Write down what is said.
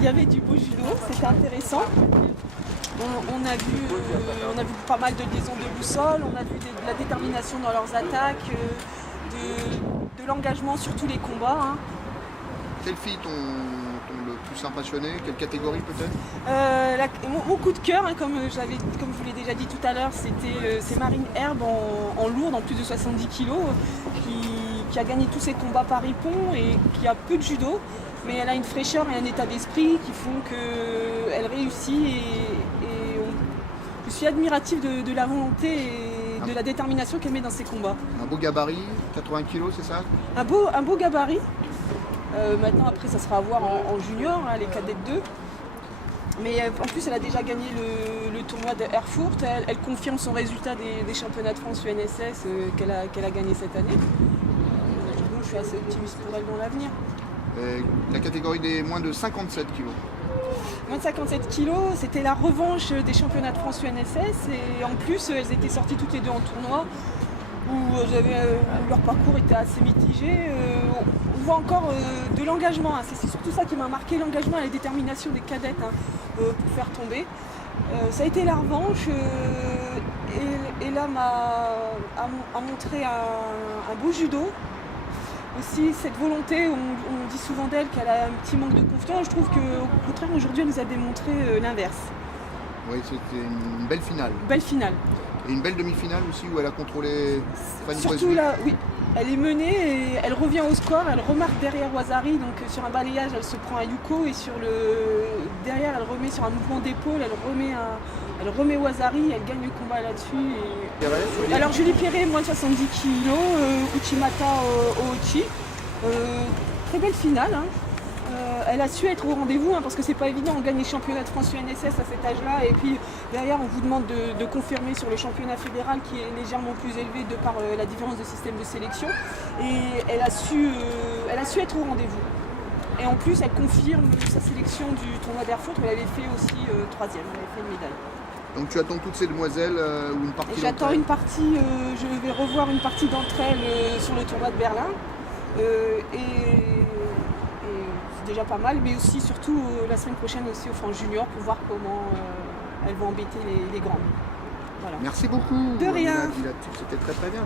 il y avait du beau judo, c'était intéressant. On a vu pas mal de liaisons de boussole, on a vu de la détermination dans leurs attaques, de l'engagement sur tous les combats. Hein. Quelles filles t'ont le plus impressionné? Quelle catégorie peut-être? Mon coup de cœur, hein, comme je vous l'ai déjà dit tout à l'heure, c'est Marine Herbe en lourde, en plus de 70 kg, qui a gagné tous ses combats par Ippon et qui a peu de judo, mais elle a une fraîcheur et un état d'esprit qui font qu'elle réussit et je suis admirative de la volonté et de la détermination qu'elle met dans ses combats. Un beau gabarit, 80 kg, c'est ça? Un beau gabarit. Maintenant, après, ça sera à voir en junior, hein, les cadets de 2. Mais en plus, elle a déjà gagné le tournoi de Erfurt. Elle confirme son résultat des championnats de France UNSS qu'elle a gagné cette année. Donc, je suis assez optimiste pour elle dans l'avenir. La catégorie des moins de 57 kg. Moins de 57 kg, c'était la revanche des championnats de France UNSS. Et en plus, elles étaient sorties toutes les deux en tournoi où leur parcours était assez mitigé. On voit encore de l'engagement. Hein. C'est surtout ça qui m'a marqué, l'engagement et la détermination des cadettes hein, pour faire tomber. Ça a été la revanche. Et là a montré un beau judo. Aussi cette volonté, on dit souvent d'elle qu'elle a un petit manque de confiance. Je trouve qu'au contraire aujourd'hui elle nous a démontré l'inverse. Oui, c'était une belle finale. Belle finale. Et une belle demi-finale aussi où elle a contrôlé Fanny Surtout Brezouille. là, oui, elle est menée et elle revient au score, elle remarque derrière Wazari, donc sur un balayage elle se prend à Yuko et derrière elle remet sur un mouvement d'épaule, elle remet Wazari, elle gagne le combat là-dessus. Alors Julie Perret, moins de 70 kg, Uchimata Oochi, très belle finale. Hein. Elle a su être au rendez-vous hein, parce que c'est pas évident, on gagne les championnats de France UNSS à cet âge-là et puis derrière on vous demande de confirmer sur le championnat fédéral qui est légèrement plus élevé de par la différence de système de sélection et elle a su être au rendez-vous. Et en plus elle confirme sa sélection du tournoi d'Erfurt où elle avait fait aussi 3e, elle avait fait une médaille. Donc tu attends toutes ces demoiselles ou une partie? J'attends une partie, je vais revoir une partie d'entre elles sur le tournoi de Berlin. C'est déjà pas mal, mais aussi surtout la semaine prochaine aussi au France Junior pour voir comment elles vont embêter les grandes. Voilà. Merci beaucoup. De rien. C'était très très bien.